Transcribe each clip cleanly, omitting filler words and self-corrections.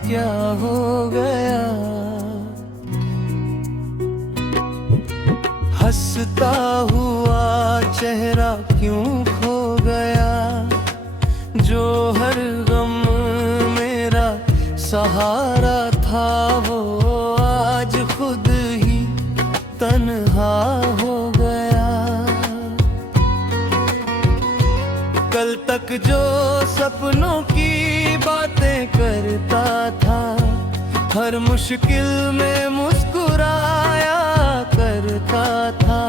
क्या हो गया। हंसता हुआ चेहरा क्यों खो गया, जो हर गम मेरा सहारा था वो आज खुद ही तन्हा हो गया। कल तक जो सपनों की बातें करता था, हर मुश्किल में मुस्कुराया करता था,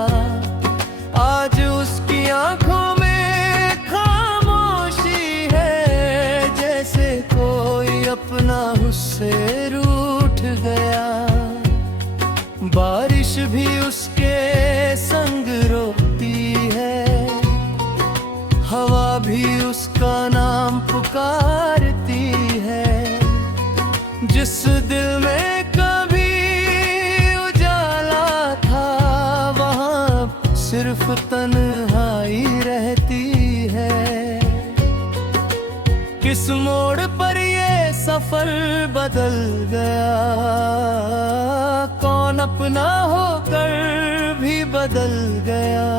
आज उसकी आंखों में खामोशी है, जैसे कोई अपना उससे रूठ गया। बारिश भी उसके संग रोती है, हवा भी उसका नाम पुकारती है। जिस दिल में कभी उजाला था, वहाँ सिर्फ तन्हाई रहती है। किस मोड़ पर ये सफर बदल गया, कौन अपना होकर भी बदल गया।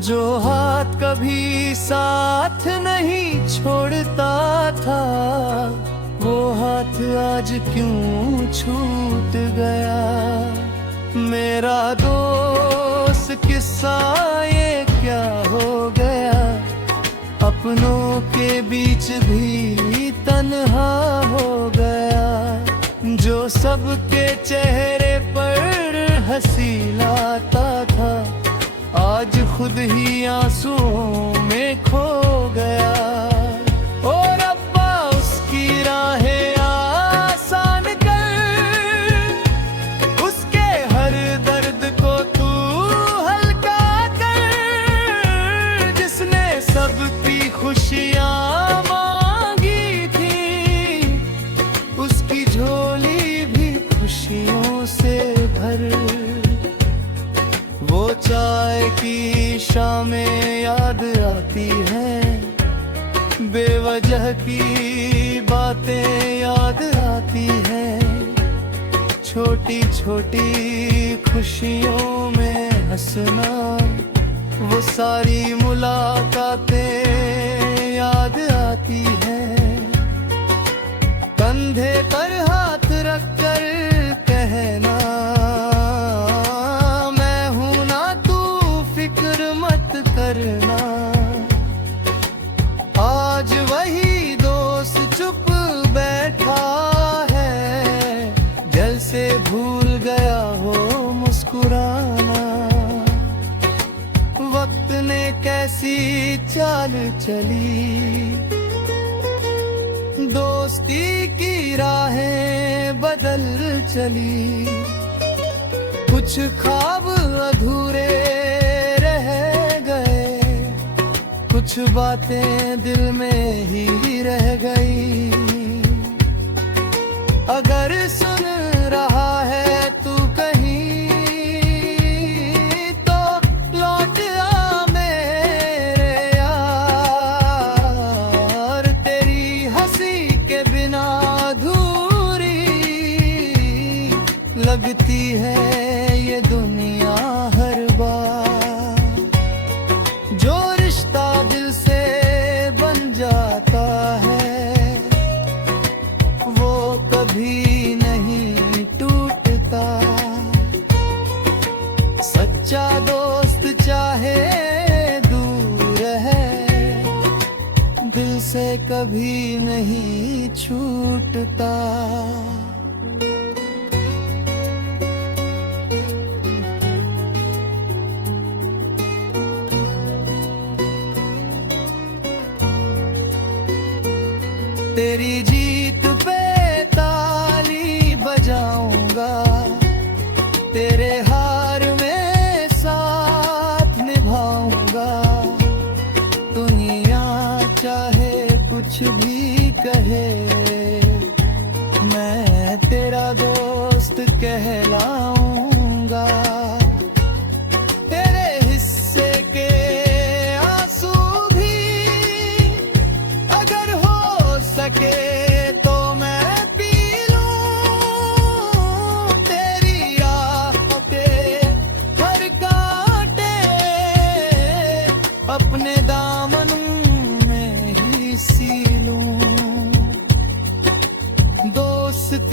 जो हाथ कभी साथ नहीं छोड़ता था, वो हाथ आज क्यों छूट गया। मेरा दोस्त किस्सा ये क्या हो गया, अपनों के बीच भी तन्हा हो गया। जो सबके चेहरे पर हंसी लाता था, आज खुद ही आंसुओं में खो गया। और अब्बा उसकी राहें आसान कर, उसके हर दर्द को तू हल्का कर। जिसने सबकी खुशियाँ मांगी थी, उसकी झोली भी खुशियों से भर। वो चाय की शामें याद आती हैं, बेवजह की बातें याद आती हैं। छोटी छोटी खुशियों में हंसना, वो सारी मुलाकातें याद आती हैं। कंधे पर हाथ रखकर कहना, करना। आज वही दोस्त चुप बैठा है, जैसे भूल गया हो मुस्कुराना। वक्त ने कैसी चाल चली, दोस्ती की राहें बदल चली। कुछ ख्वाब अधूरे कुछ बातें दिल में ही रह गई। अगर सुन रहा है तू कहीं, तो लौट आ मेरे यार। तेरी हंसी के बिना अधूरी लगती है ये दुनिया हर बार। जो रिश्ता दिल से बन जाता है, वो कभी नहीं टूटता। सच्चा दोस्त चाहे दूर है, दिल से कभी नहीं छूटता। तेरी जीत पे ताली बजाऊंगा, तेरे हार में साथ निभाऊंगा। दुनिया चाहे कुछ भी कहे, मैं तेरा दोस्त कहलाऊंगा। तेरे हिस्से के आंसू भी अगर हो सके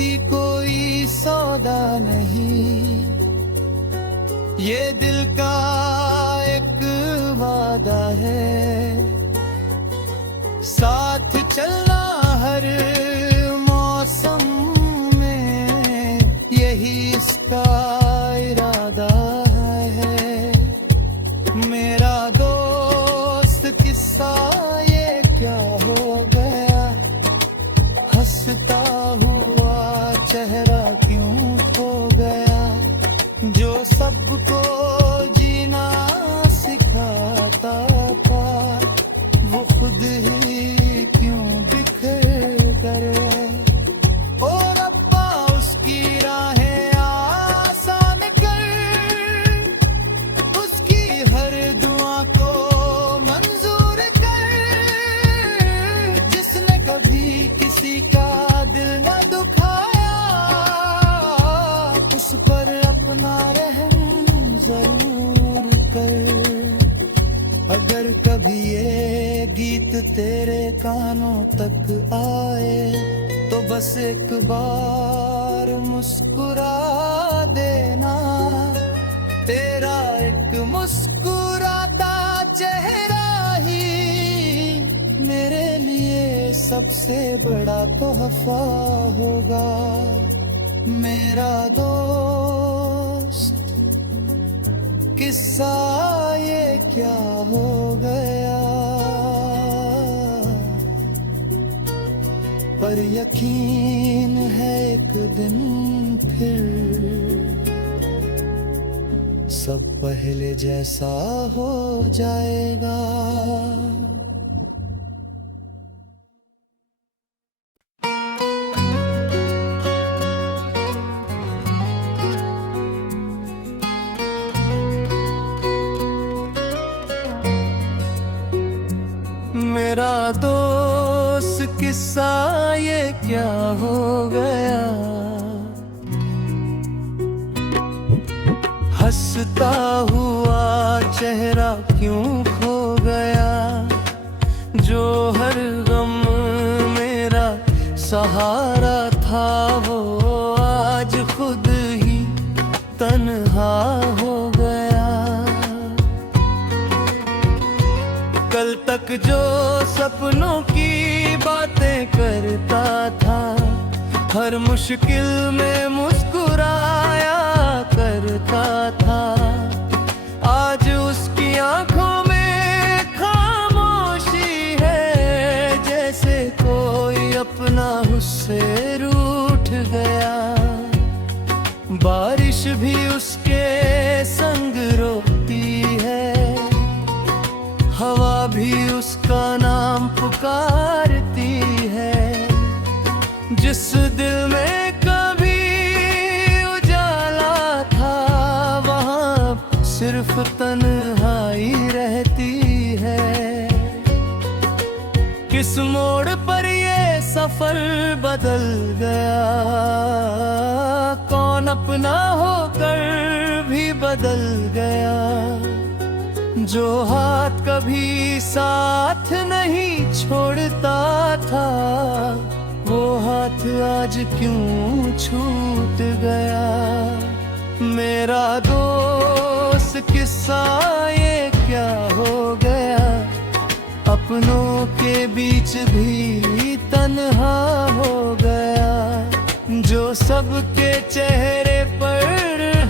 दोस्ती कोई सौदा नहीं, ये दिल का एक वादा है। साथ चलना हर मौसम में, यही इसका इरादा है। मेरा दोस्त किस्सा ये क्या हो गया, हंसता हुआ चेहरा क्यों खो गया, जो सबको जीना सिखाता था वो खुद ही क्यों बिखर गए। और अब्बा उसकी राहें आसान कर, उसकी हर दुआ को मंजूर कर, जिसने कभी किसी का दिल न दुखाया, उस पर अपना रहम जरूर कर। अगर कभी ये गीत तेरे कानों तक आए, तो बस एक बार मुस्कुरा देना। तेरा एक मुस्कुराता चेहरा ही मेरे लिए सबसे बड़ा तोहफा होगा। मेरा दोस्त किस्सा ये क्या हो गया, पर यकीन है एक दिन फिर सब पहले जैसा हो जाएगा। मेरा दोस्त किस्सा ये क्या हो गया, हंसता हुआ चेहरा क्यों खो गया, जो हर गम मेरा सहारा था वो आज खुद ही तन्हा हो गया। कल तक जो सपनों की बातें करता था, हर मुश्किल में मुस्कुराया करता था, आज उसकी आंखों में खामोशी है, जैसे कोई अपना उससे रूठ गया। बारिश भी उसके संग रोती है, हवा भी उसका नाम पुकारती है। जिस दिल में कभी उजाला था, वहाँ सिर्फ तन्हाई रहती है। किस मोड़ पर ये सफर बदल गया, कौन अपना होकर भी बदल गया। जो हाथ कभी साथ नहीं छोड़ता था, वो हाथ आज क्यों छूट गया। मेरा दोस्त किस्सा ये क्या हो गया, अपनों के बीच भी तन्हा हो गया। जो सबके चेहरे पर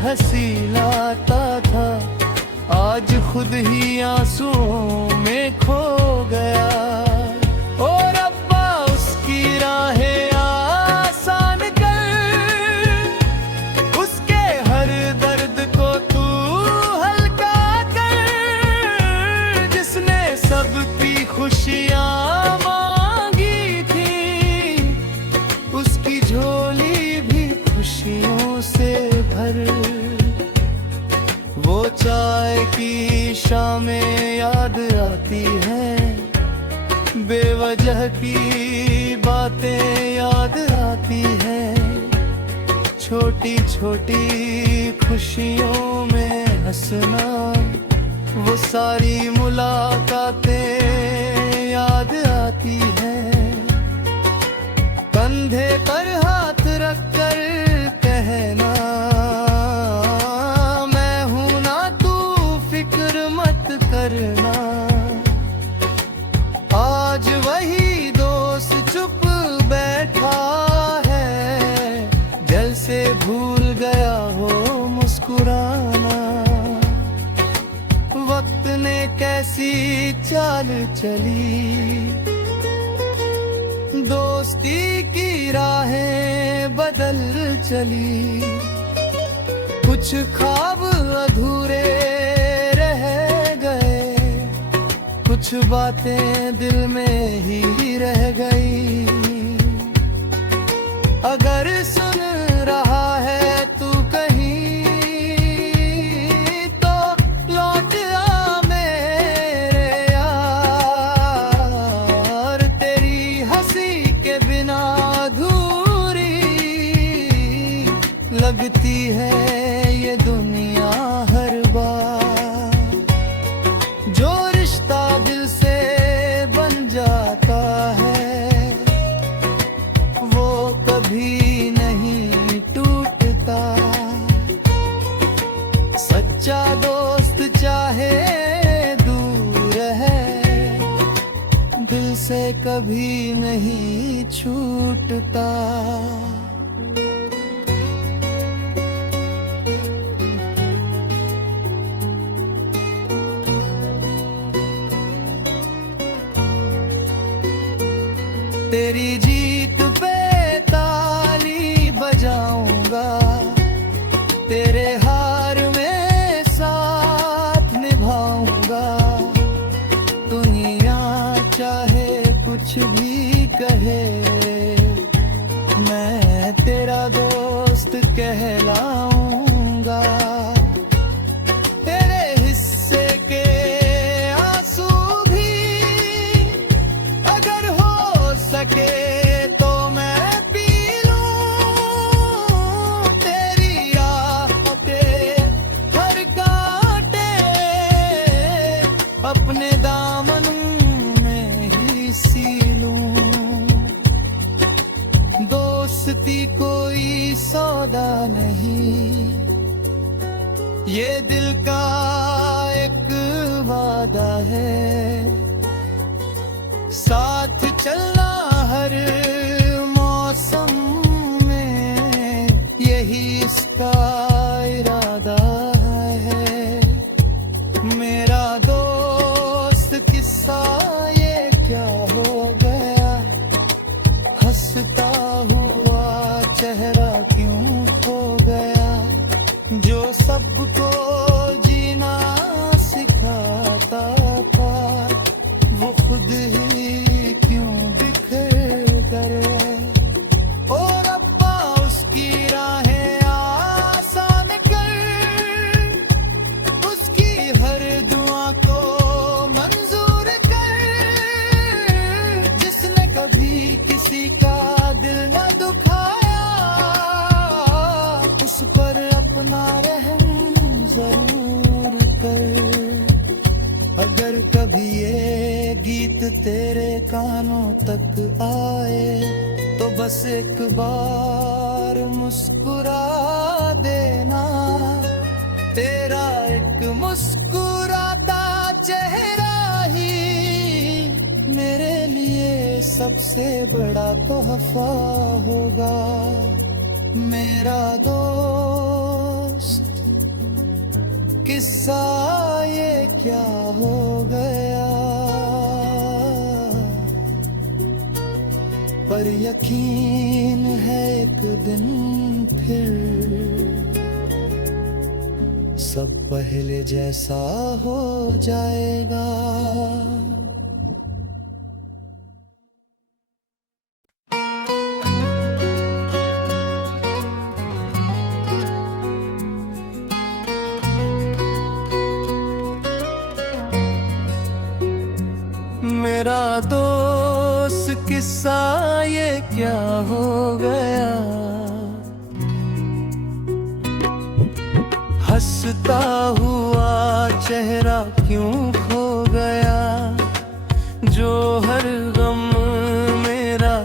हंसी लाता था, आज खुद ही आंसुओं में खो गया। और अब्बा उसकी राहें आसान कर, उसके हर दर्द को तू हल्का कर। जिसने सबकी खुशियाँ मांगी थी, उसकी झोली भी खुशियों से भर। वो चाय की शामें याद आती हैं, बेवजह की बातें याद आती हैं। छोटी छोटी खुशियों में हंसना, वो सारी मुलाकातें याद आती हैं। कंधे पर हाथ रख चाल चली। दोस्ती की राहें बदल चली। कुछ ख्वाब अधूरे रह गए, कुछ बातें दिल में ही रह गई। अगर सुन रहा है तू कहीं तो लौट आ मेरे यार। तेरी हंसी के बिना अधूरी लगती है ये दुनिया हर बार। जो रिश्ता दिल से बन जाता है वो कभी नहीं टूटता। सच्चा दोस्त चाहे दूर है, दिल से कभी नहीं छूटता। तेरी जीत पे ताली बजाऊंगा, तेरे हार में साथ निभाऊंगा। दुनिया चाहे कुछ भी कहे, मैं तेरा दोस्त कहलाऊंगा। तेरे हिस्से के आंसू भी अगर हो सके तो मैं पी लूं। तेरी राह पे हर कांटे अपने दामन में ही सी लूं। दोस्ती कोई सौदा नहीं, ये दिल का एक वादा है। साथ चलना हर मौसम में, यही इसका इरादा है। मेरा दोस्त किस्सा ये क्या हो गया, हंसता हुआ चेहरा क्यों खो गया। जो सबको जीना सिखाता था वो खुद ही क्यों बिखर गए। और रब्बा उसकी राहें आसान कर, उसकी हर दुआ को मंजूर कर। जिसने कभी किसी का दिल न दुखाया, उस पर अपना रहम जरूर कर। अगर कभी ये गीत तेरे कानों तक आए तो बस एक बार मुस्कुरा देना। तेरा एक मुस्कुराता चेहरा ही मेरे लिए सबसे बड़ा तोहफा होगा। मेरा दोस्त किस्सा ये क्या हो गया, पर यकीन है एक दिन फिर सब पहले जैसा हो जाएगा। मेरा दोस्त किस्सा ये क्या हो गया, हंसता हुआ चेहरा क्यों खो गया। जो हर गम मेरा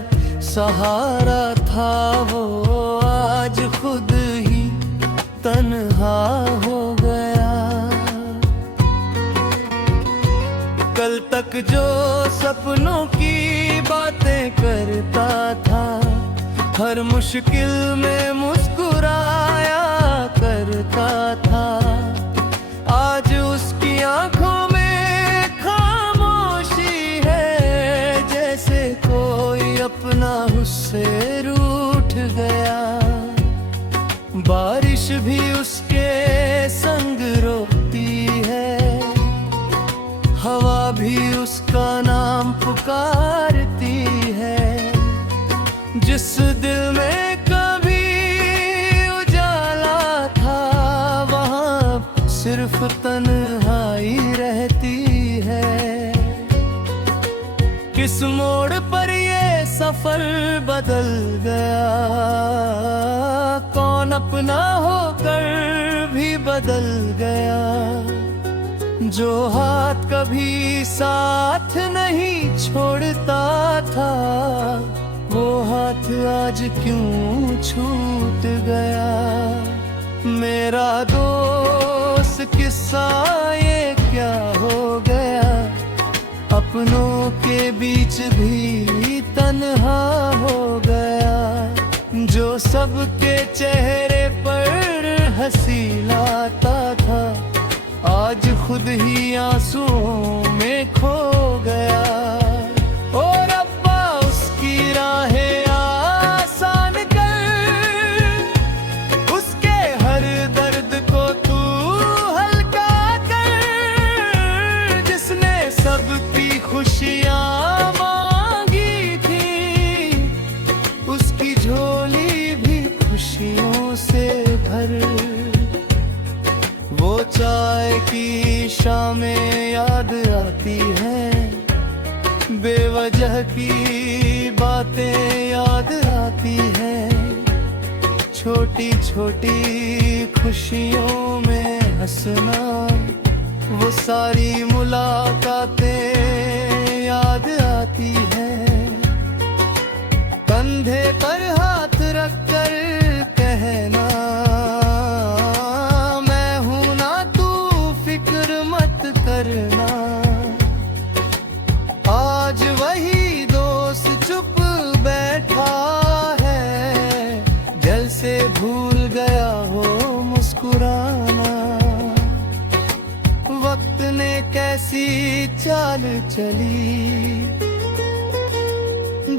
सहारा था वो आज खुद ही तन्हा हो गया। कल तक जो सपनों की बातें करता था, हर मुश्किल में मुस्कुराया करता था, आज उसकी आंखों में खामोशी गया। बारिश भी उसके संग रोती है, हवा भी उसका नाम पुकारती है। जिस दिल में कभी उजाला था, वहाँ सिर्फ तन्हाई रहती है। किस मोड़ पर ये सफर बदल गया, कौन अपना होकर भी बदल गया। जो हाथ कभी साथ नहीं छोड़ता था, वो हाथ आज क्यों छूट गया। मेरा दोस्त किस्सा ये क्या हो गया, अपनों के बीच भी तन्हा हो गया। जो सबके चेहरे पर हंसी लाता था, आज खुद ही आंसुओं में खो गया। और अब्बा उसकी राहें आसान कर, उसके हर दर्द को तू हल्का कर। जिसने सबकी खुशियाँ मांगी थी, उसकी झोली भी खुशियों से भर। वो चाय की शामें याद आती हैं, बेवजह की बातें याद आती हैं। छोटी छोटी खुशियों में हंसना, वो सारी मुलाकातें याद आती हैं। कंधे पर हाथ रखकर कहना, मैं हूं ना, तू फिक्र मत करना। आज वही दोस्त चुप बैठा है, जैसे भूल गया हो मुस्कुराना। वक्त ने कैसी चाल चली,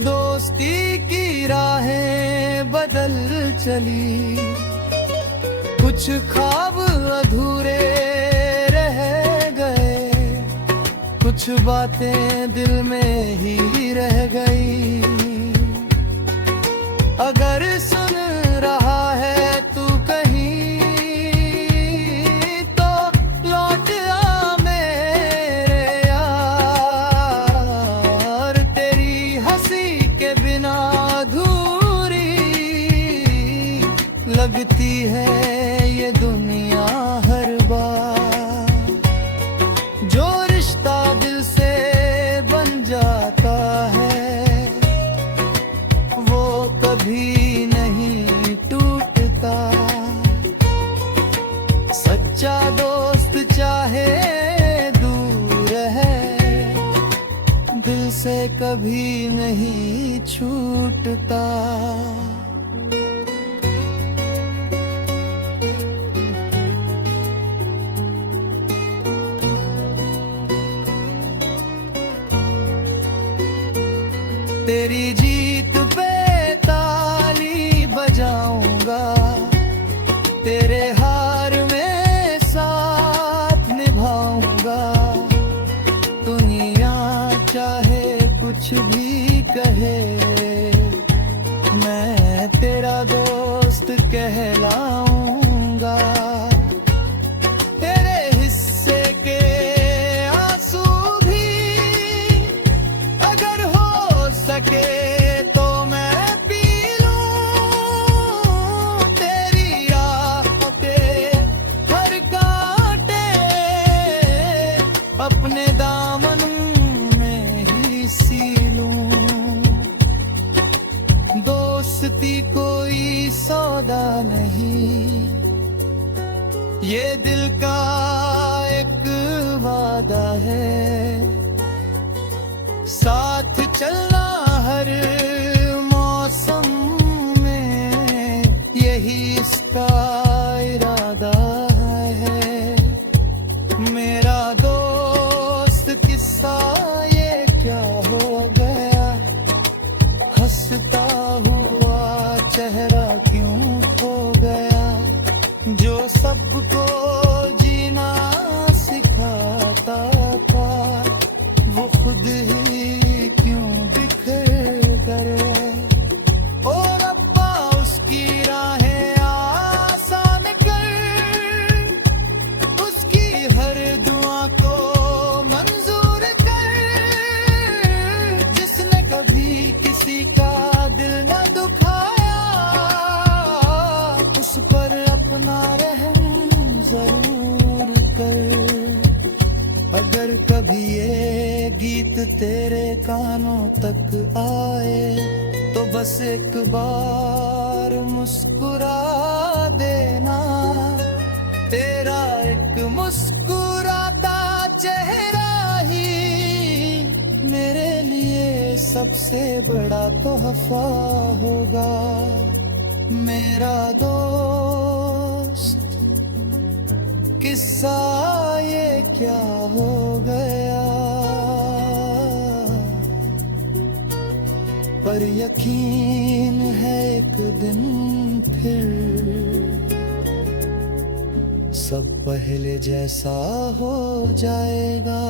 दोस्ती की राहें बदल चली। कुछ ख्वाब अधूरे रह गए, कुछ बातें दिल में ही रह गई। अगर सुन रहा है तू कहीं, तो लौट आ मेरे यार। तेरी हंसी के बिना अधूरी लगती है ये दुनिया हर बार। जो रिश्ता दिल से बन जाता है, वो कभी नहीं टूटता। सच्चा दोस्त चाहे दूर है, दिल से कभी नहीं छूटता। तेरी जीत पे ताली बजाऊंगा, तेरे हार में साथ निभाऊंगा। दुनिया चाहे कुछ भी कहे, मैं तेरा दोस्त कहलाऊंगा। तेरे हिस्से के आंसू भी अगर हो सके तो मैं पी लूं। तेरी राह पे हर कांटे अपने दामन में ही सी लूं। दोस्ती कोई सौदा नहीं, ये दिल का एक वादा है। साथ चलना हर मौसम में, यही इसका इरादा है। मेरा दोस्त किस्सा ये क्या हो गया, हंसता हुआ चेहरा क्यों खो गया, जो सबको जीना सिखाता था, वो खुद ही क्यों बिखर गया। ओ रब्बा उसकी राहें आसान कर, उसकी हर दुआ को मंजूर कर, जिसने कभी किसी का दिल न दुखाया, उस पर अपना रहम जरूर कर। अगर कभी ये गीत तेरे कानों तक आए, तो बस एक बार मुस्कुरा देना, तेरा एक मुस्कुराता चेहरा ही मेरे लिए सबसे बड़ा तोहफा होगा। मेरा दोस्त, किस्सा ये क्या हो गया, पर यकीन है एक दिन फिर सब पहले जैसा हो जाएगा।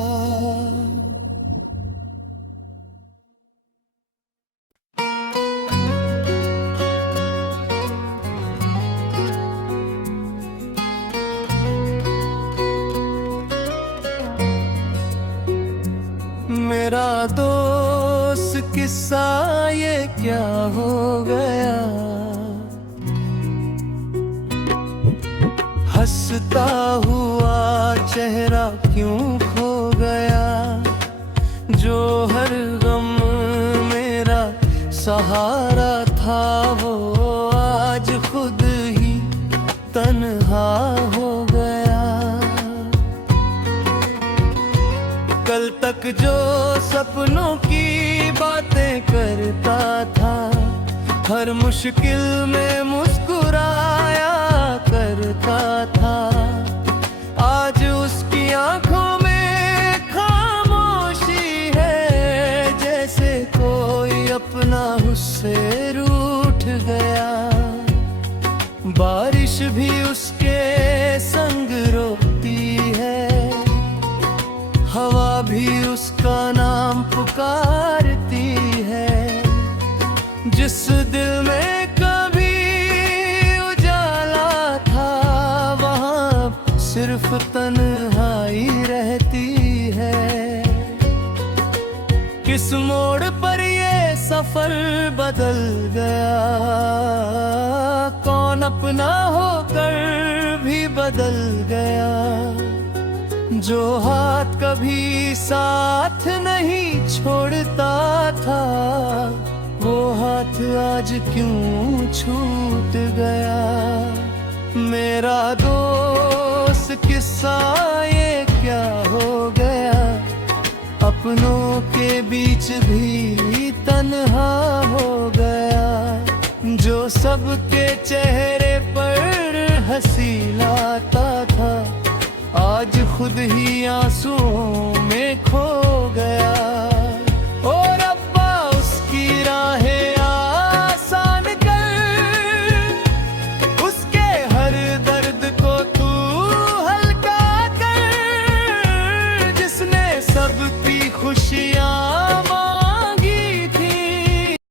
मेरा दोस्त, किस्सा ये क्या हो गया, हंसता हुआ चेहरा क्यों खो गया, जो हर गम मेरा सहारा था, वो आज खुद ही तन्हा हो गया। कल तक जो सपनों की बातें करता था, हर मुश्किल में मुस्कुराया करता था, आज उसकी आंखों में खामोशी है, जैसे कोई अपना उससे रूठ गया। बारिश भी उसके संग रोती है, हवा भी उसका नाम पुकारती है, जिस दिल में कभी उजाला था, वहाँ सिर्फ तन्हाई रहती है। किस मोड़ पर ये सफर बदल गया, कौन अपना होकर भी बदल गया, जो हाथ कभी साथ नहीं छोड़ता था, वो हाथ आज क्यों छूट गया। मेरा दोस्त, किस्सा ये क्या हो गया, अपनों के बीच भी तन्हा हो गया, जो सबके चेहरे पर हंसी लाता था, आज खुद ही आंसुओं में खो गया।